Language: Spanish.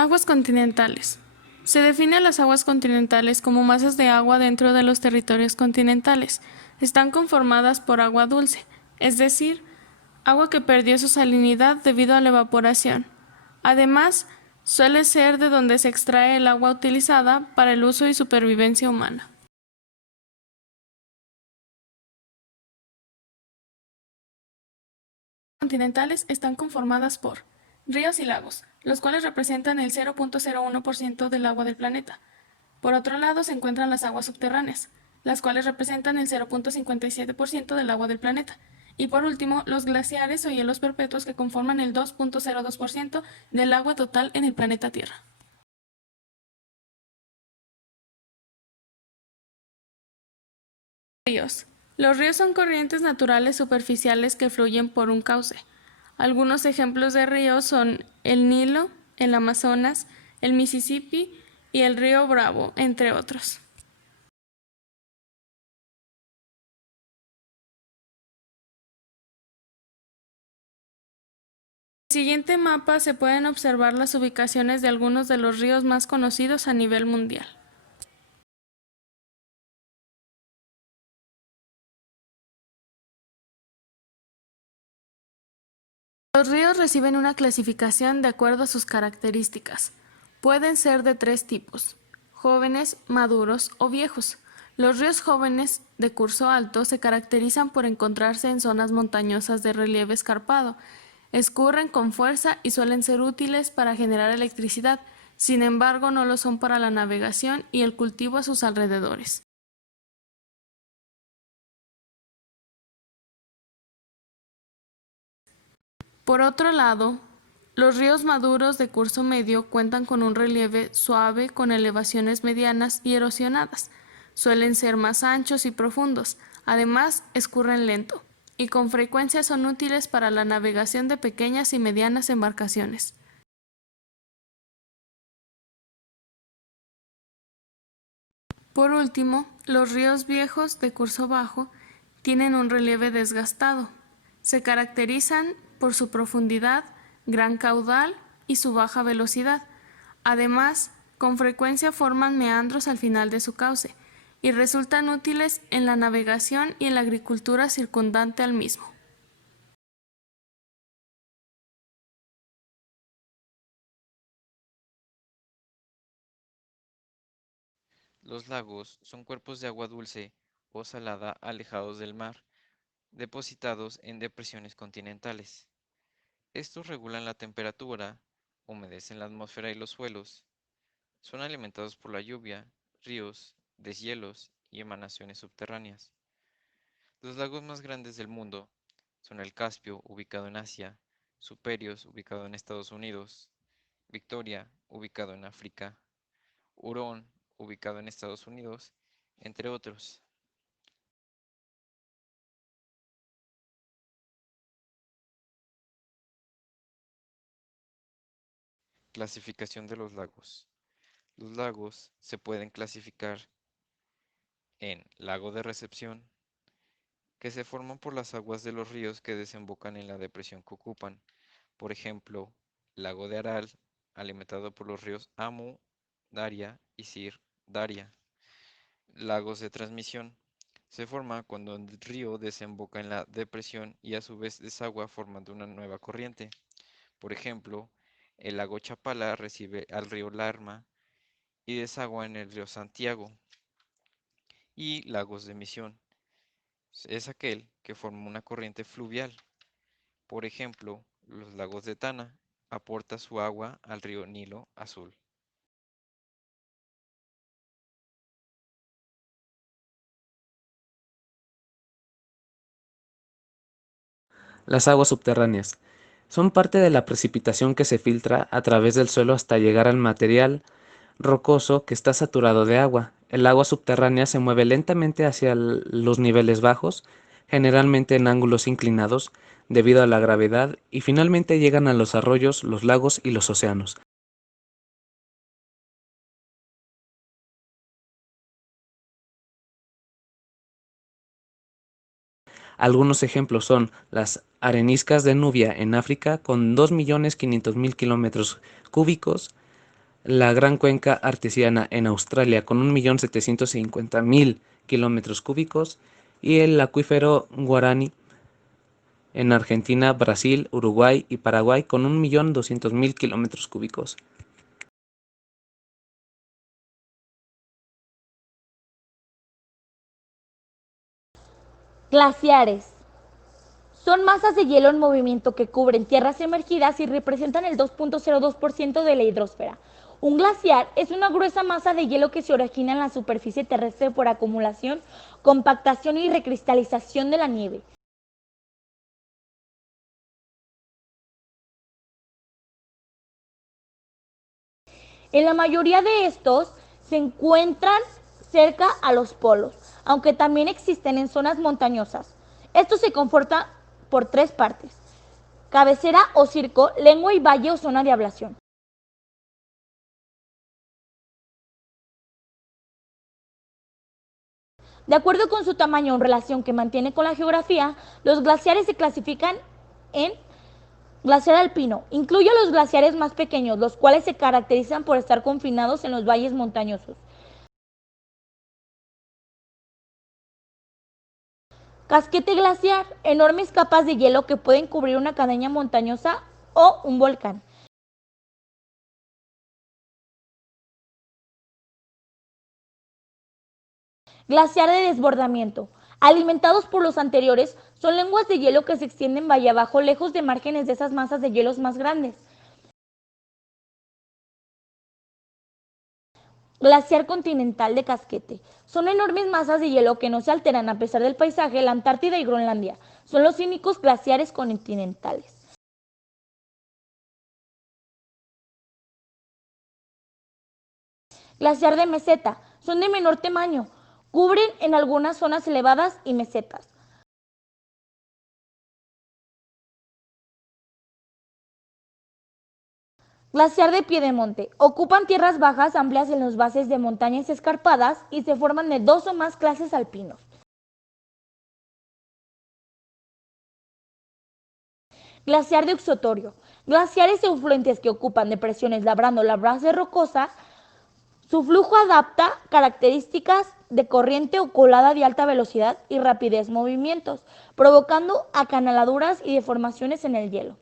Aguas continentales. Se define a las aguas continentales como masas de agua dentro de los territorios continentales. Están conformadas por agua dulce, es decir, agua que perdió su salinidad debido a la evaporación. Además, suele ser de donde se extrae el agua utilizada para el uso y supervivencia humana. Continentales están conformadas por ríos y lagos, los cuales representan el 0.01% del agua del planeta. Por otro lado se encuentran las aguas subterráneas, las cuales representan el 0.57% del agua del planeta. Y por último, los glaciares o hielos perpetuos que conforman el 2.02% del agua total en el planeta Tierra. Ríos. Los ríos son corrientes naturales superficiales que fluyen por un cauce. Algunos ejemplos de ríos son el Nilo, el Amazonas, el Mississippi y el río Bravo, entre otros. En el siguiente mapa se pueden observar las ubicaciones de algunos de los ríos más conocidos a nivel mundial. Los ríos reciben una clasificación de acuerdo a sus características. Pueden ser de tres tipos: jóvenes, maduros o viejos. Los ríos jóvenes de curso alto se caracterizan por encontrarse en zonas montañosas de relieve escarpado. Escurren con fuerza y suelen ser útiles para generar electricidad, sin embargo no lo son para la navegación y el cultivo a sus alrededores. Por otro lado, los ríos maduros de curso medio cuentan con un relieve suave con elevaciones medianas y erosionadas. Suelen ser más anchos y profundos, además escurren lento, y con frecuencia son útiles para la navegación de pequeñas y medianas embarcaciones. Por último, los ríos viejos de curso bajo tienen un relieve desgastado. Se caracterizan por su profundidad, gran caudal y su baja velocidad. Además, con frecuencia forman meandros al final de su cauce y resultan útiles en la navegación y en la agricultura circundante al mismo. Los lagos son cuerpos de agua dulce o salada alejados del mar, depositados en depresiones continentales. Estos regulan la temperatura, humedecen la atmósfera y los suelos, son alimentados por la lluvia, ríos, deshielos y emanaciones subterráneas. Los lagos más grandes del mundo son el Caspio, ubicado en Asia, Superior, ubicado en Estados Unidos, Victoria, ubicado en África, Hurón, ubicado en Estados Unidos, entre otros. Clasificación de los lagos. Los lagos se pueden clasificar en lago de recepción, que se forman por las aguas de los ríos que desembocan en la depresión que ocupan. Por ejemplo, lago de Aral, alimentado por los ríos Amu, Daria y Sir Daria. Lagos de transmisión. Se forma cuando el río desemboca en la depresión y a su vez desagua formando una nueva corriente. Por ejemplo, el lago Chapala recibe al río Larma y desagua en el río Santiago. Y lagos de emisión. Es aquel que forma una corriente fluvial. Por ejemplo, los lagos de Tana aporta su agua al río Nilo Azul. Las aguas subterráneas son parte de la precipitación que se filtra a través del suelo hasta llegar al material rocoso que está saturado de agua. El agua subterránea se mueve lentamente hacia los niveles bajos, generalmente en ángulos inclinados debido a la gravedad, y finalmente llegan a los arroyos, los lagos y los océanos. Algunos ejemplos son las areniscas de Nubia en África con 2.500.000 kilómetros cúbicos, la Gran Cuenca Artesiana en Australia con 1.750.000 kilómetros cúbicos y el acuífero Guarani en Argentina, Brasil, Uruguay y Paraguay con 1.200.000 kilómetros cúbicos. Glaciares. Son masas de hielo en movimiento que cubren tierras emergidas y representan el 2.02% de la hidrosfera. Un glaciar es una gruesa masa de hielo que se origina en la superficie terrestre por acumulación, compactación y recristalización de la nieve. En la mayoría de estos se encuentran cerca a los polos, aunque también existen en zonas montañosas. Esto se conforma por tres partes: cabecera o circo, lengua y valle o zona de ablación. De acuerdo con su tamaño en relación que mantiene con la geografía, los glaciares se clasifican en glaciar alpino. Incluye a los glaciares más pequeños, los cuales se caracterizan por estar confinados en los valles montañosos. Casquete glaciar, enormes capas de hielo que pueden cubrir una cadena montañosa o un volcán. Glaciar de desbordamiento. Alimentados por los anteriores, son lenguas de hielo que se extienden valle abajo lejos de márgenes de esas masas de hielos más grandes. Glaciar continental de casquete. Son enormes masas de hielo que no se alteran a pesar del paisaje. La Antártida y Groenlandia son los únicos glaciares continentales. Glaciar de meseta. Son de menor tamaño. Cubren en algunas zonas elevadas y mesetas. Glaciar de Piedemonte. Ocupan tierras bajas amplias en los bases de montañas escarpadas y se forman de dos o más clases alpinos. Glaciar de Uxotorio. Glaciares efluentes que ocupan depresiones labrando la base rocosa. Su flujo adapta características de corriente o colada de alta velocidad y rapidez movimientos, provocando acanaladuras y deformaciones en el hielo.